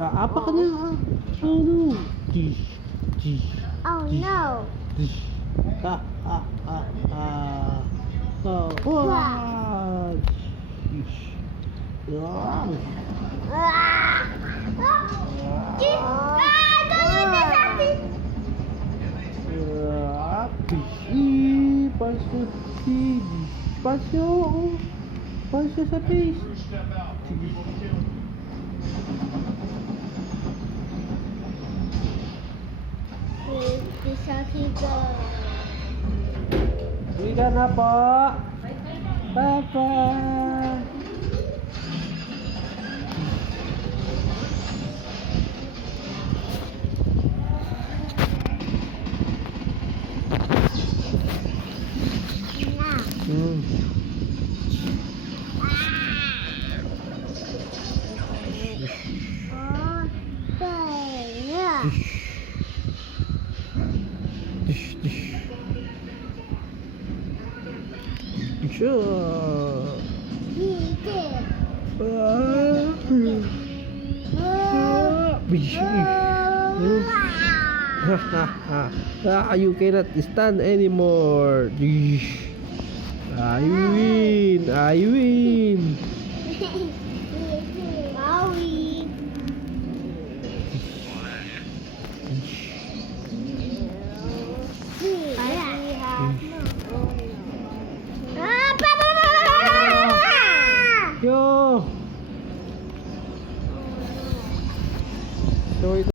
Apa ka na? Oh no. Oh no. Pasok sa face. Uwi ka na po. Papa. You cannot stand anymore. I win. I win. Yo. So